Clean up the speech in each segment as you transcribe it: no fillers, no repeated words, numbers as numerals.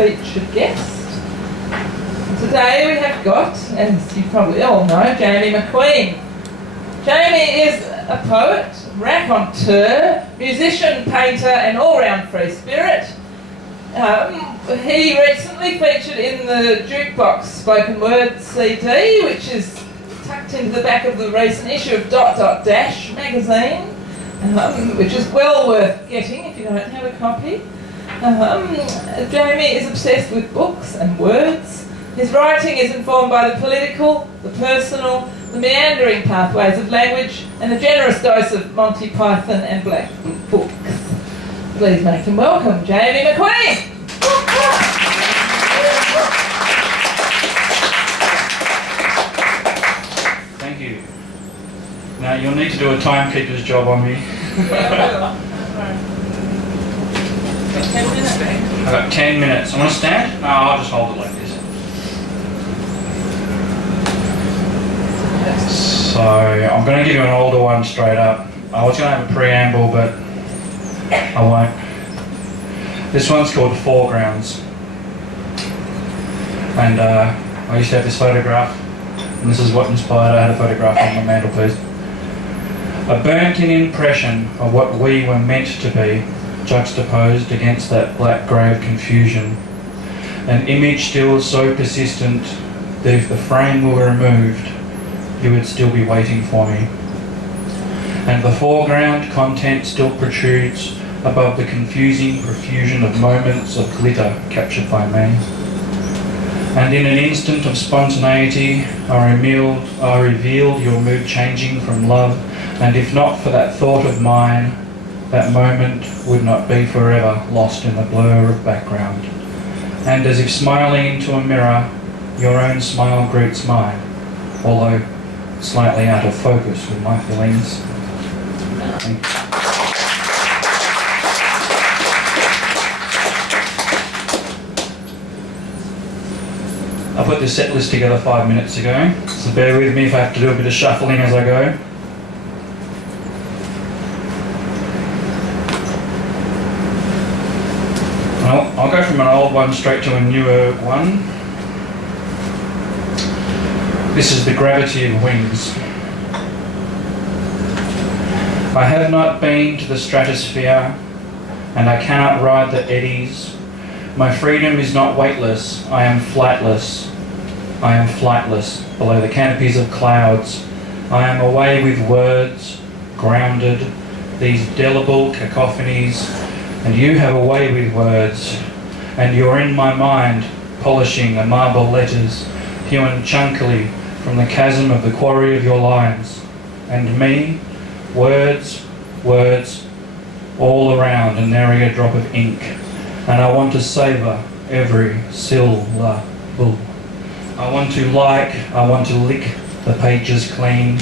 featured guest. Today we have got, as you probably all know, Jamie MacQueen. Jamie is a poet, raconteur, musician, painter and all-round free spirit. He recently featured in the Jukebox spoken word CD, which is tucked into the back of the recent issue of ... magazine, which is well worth getting if you don't have a copy. Jamie is obsessed with books and words. His writing is informed by the political, the personal, the meandering pathways of language, and a generous dose of Monty Python and Black books. Please make him welcome, Jamie MacQueen. Thank you. Now you'll need to do a timekeeper's job on me. Got 10 minutes. I've got 10 minutes. I want to stand? No, I'll just hold it like this. So I'm going to give you an older one straight up. I was going to have a preamble, but I won't. This one's called Foregrounds. And I used to have this photograph, and this is what inspired. I had a photograph on my mantelpiece. A burnt-in impression of what we were meant to be, juxtaposed against that black grey of confusion. An image still so persistent that if the frame were removed, you would still be waiting for me. And the foreground content still protrudes above the confusing profusion of moments of glitter captured by me. And in an instant of spontaneity, I revealed your mood changing from love, and if not for that thought of mine, that moment would not be forever lost in the blur of background. And as if smiling into a mirror, your own smile greets mine, although slightly out of focus with my feelings. Thank you. I put this set list together 5 minutes ago, so bear with me if I have to do a bit of shuffling as I go. I'll go from an old one straight to a newer one. This is The Gravity of Wings. I have not been to the stratosphere, and I cannot ride the eddies. My freedom is not weightless, I am flightless. I am flightless below the canopies of clouds. I am away with words, grounded, these delible cacophonies, and you have a way with words, and you're in my mind, polishing the marble letters, hewn chunkily from the chasm of the quarry of your lines. And me, words, words, all around a narrow drop of ink, and I want to savour every syllable. I want to I want to lick the pages clean,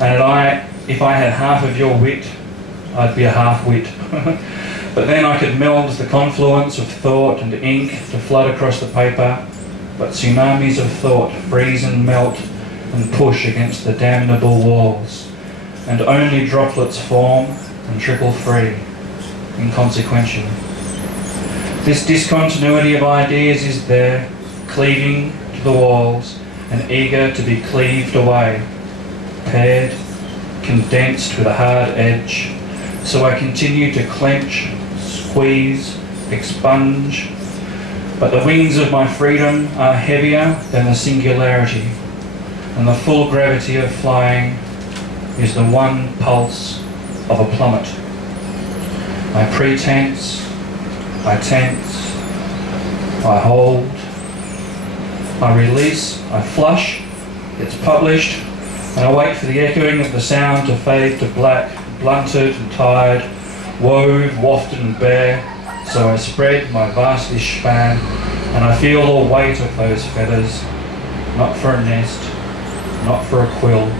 and if I had half of your wit, I'd be a half-wit. But then I could meld the confluence of thought and ink to flood across the paper, but tsunamis of thought freeze and melt and push against the damnable walls, and only droplets form and trickle free, inconsequential. This discontinuity of ideas is there, cleaving to the walls and eager to be cleaved away, paired, condensed with a hard edge, so I continue to clench, squeeze, expunge, but the wings of my freedom are heavier than the singularity, and the full gravity of flying is the one pulse of a plummet. I pretense, I tense, I hold, I release, I flush, it's published, and I wait for the echoing of the sound to fade to black, blunted and tired, wove, wafted and bare, so I spread my vastish span, and I feel the weight of those feathers, not for a nest, not for a quill,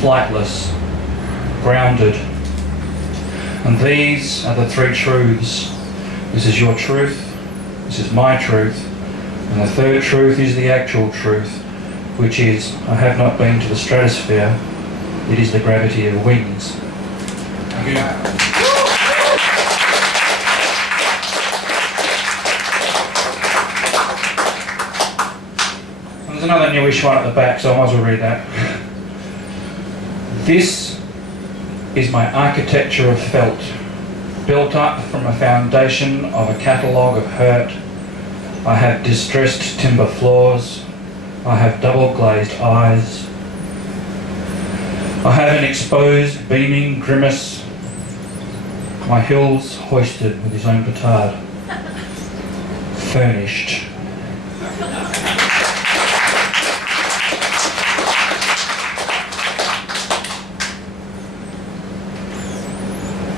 flightless, grounded. And these are the three truths. This is your truth, this is my truth, and the third truth is the actual truth, which is, I have not been to the stratosphere, it is the gravity of wings. Thank you. There's another newish one at the back, so I might as well read that. This is my architecture of felt, built up from a foundation of a catalogue of hurt. I have distressed timber floors. I have double glazed eyes. I have an exposed, beaming grimace. My hills hoisted with his own petard. Furnished.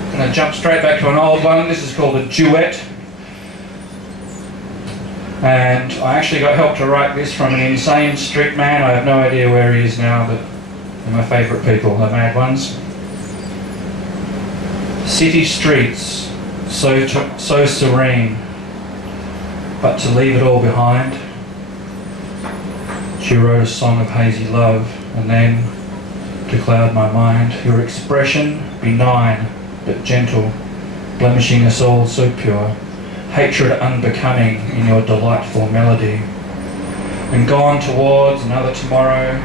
I'm going to jump straight back to an old one. This is called a duet. And I actually got help to write this from an insane street man. I have no idea where he is now, but they're my favourite people, the mad ones. City streets, so serene, but to leave it all behind. She wrote a song of hazy love, and then, to cloud my mind, your expression benign but gentle, blemishing a soul so pure, hatred unbecoming in your delightful melody. And gone towards another tomorrow,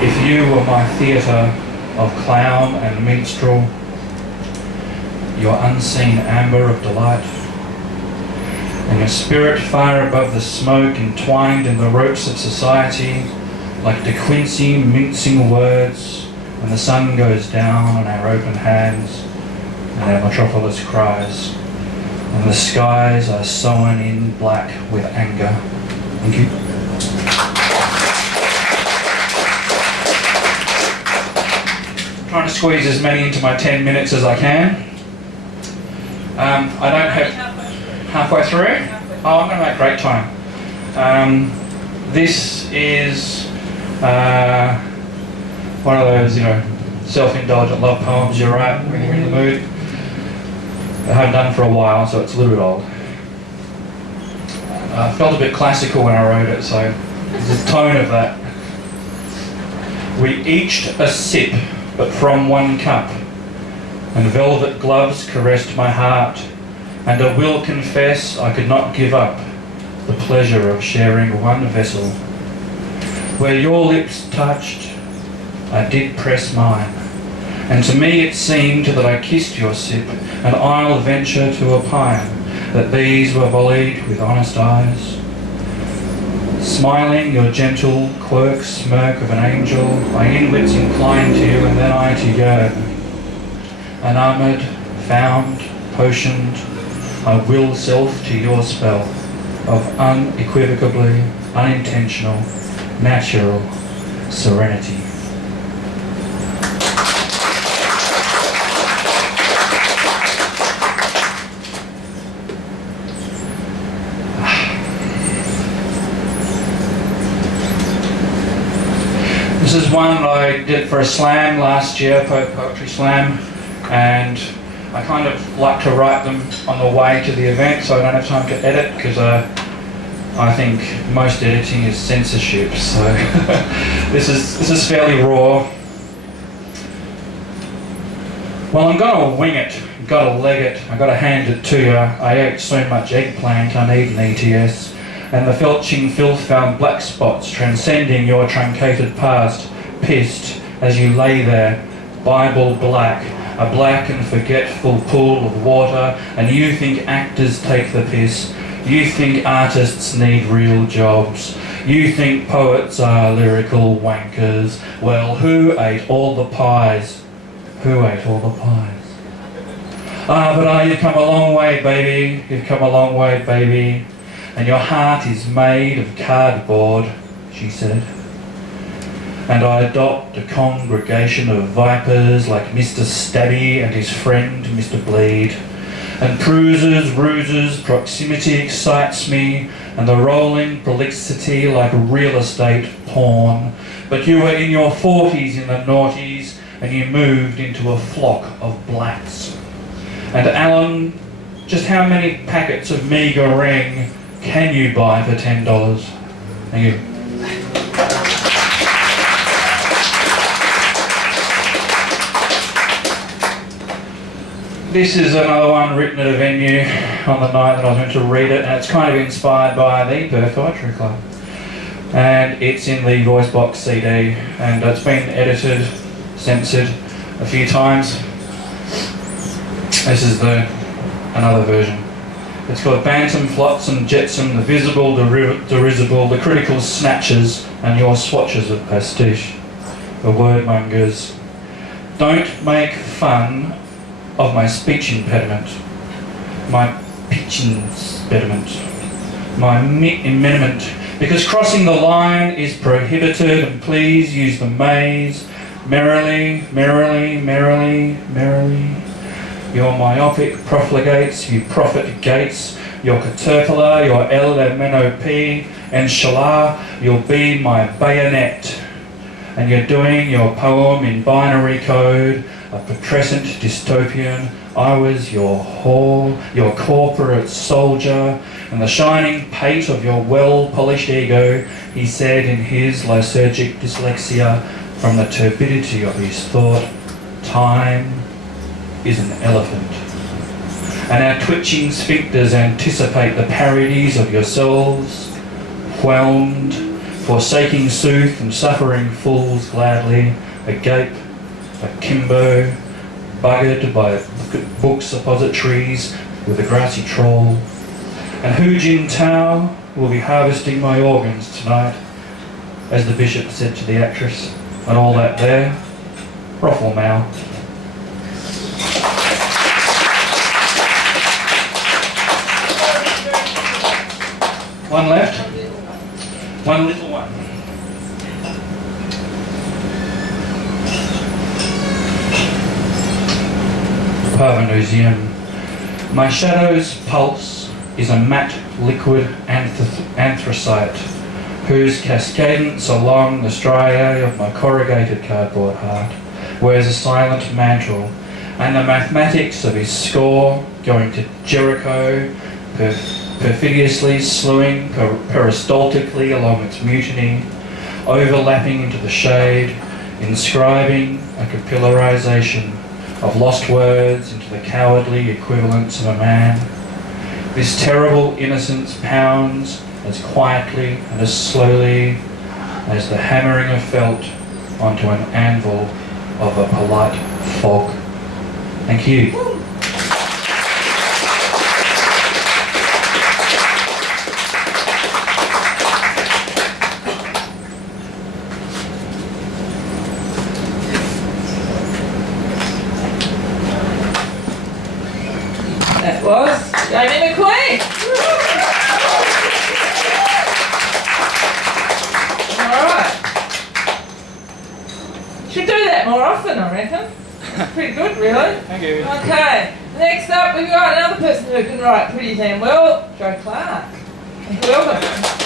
if you were my theatre of clown and minstrel, your unseen amber of delight, and your spirit far above the smoke entwined in the ropes of society, like De Quincey mincing words, when the sun goes down on our open hands, and our metropolis cries, and the skies are sown in black with anger. Thank you. I'm trying to squeeze as many into my 10 minutes as I can. I don't have... Halfway through? Oh, I'm going to make great time. This is one of those, self-indulgent love poems you write when you're in the mood. I haven't done for a while, so it's a little bit old. I felt a bit classical when I wrote it, so there's a tone of that. We eached a sip, but from one cup, and velvet gloves caressed my heart, and I will confess I could not give up the pleasure of sharing one vessel. Where your lips touched, I did press mine, and to me it seemed that I kissed your sip, and I'll venture to opine that these were volleyed with honest eyes. Smiling your gentle quirk smirk of an angel, I inwards inclined to you, and then I to yearn. Enamoured, found, potioned, I will self to your spell of unequivocably, unintentional, natural serenity. This is one I did for a slam last year, Perth Poetry Slam, and I kind of like to write them on the way to the event so I don't have time to edit, because I think most editing is censorship, so this is fairly raw. Well, I'm gonna wing it, gotta leg it, I gotta hand it to you. I ate so much eggplant I need an ETS, and the felching filth found black spots transcending your truncated past, pissed as you lay there, Bible black, a black and forgetful pool of water, and you think actors take the piss, you think artists need real jobs, you think poets are lyrical wankers. Well, who ate all the pies? Who ate all the pies? You've come a long way, baby, you've come a long way, baby, and your heart is made of cardboard, she said. And I adopt a congregation of vipers like Mr. Stabby and his friend Mr. Bleed. And cruises, ruses, proximity excites me, and the rolling prolixity like real estate porn. But you were in your 40s in the noughties, and you moved into a flock of blacks. And Alan, just how many packets of meagre ring can you buy for $10? Thank you. This is another one written at a venue on the night that I was meant to read it, and it's kind of inspired by the Perth Poetry Club. and it's in the voice box CD, and it's been edited, censored a few times. This is another version. It's called Bantam, Flotsam, Jetsam, the visible, the derisible, the critical snatches, and your swatches of pastiche. The wordmongers. Don't make fun of my speech impediment, my pitching impediment, my impediment, because crossing the line is prohibited, and please use the maze merrily, merrily, merrily, merrily. Your myopic profligates, you prophet gates, your caterpillar, your LMNOP, and Shala, you'll be my bayonet. And you're doing your poem in binary code, a putrescent dystopian. I was your whore, your corporate soldier, and the shining pate of your well-polished ego, he said in his lysergic dyslexia, from the turbidity of his thought, time is an elephant. And our twitching sphincters anticipate the parodies of yourselves, whelmed, forsaking sooth and suffering fools gladly, agape, akimbo, buggered by book suppositories with a grassy troll. And Hu Jintao will be harvesting my organs tonight, as the bishop said to the actress, and all that there, ruffle mouth. One left. One little one. Parvenusian. My shadow's pulse is a matte liquid anthracite, whose cascadence along the striae of my corrugated cardboard heart wears a silent mantle, and the mathematics of his score going to Jericho, perfidiously slewing peristaltically along its mutiny, overlapping into the shade, inscribing a capillarization of lost words into the cowardly equivalents of a man. This terrible innocence pounds as quietly and as slowly as the hammering of felt onto an anvil of a polite fog. Thank you. That was Jamie MacQueen. Alright. Should do that more often, I reckon. That's pretty good, really. Thank you. Okay. Next up, we've got another person who can write pretty damn well, Joe Clark. Welcome.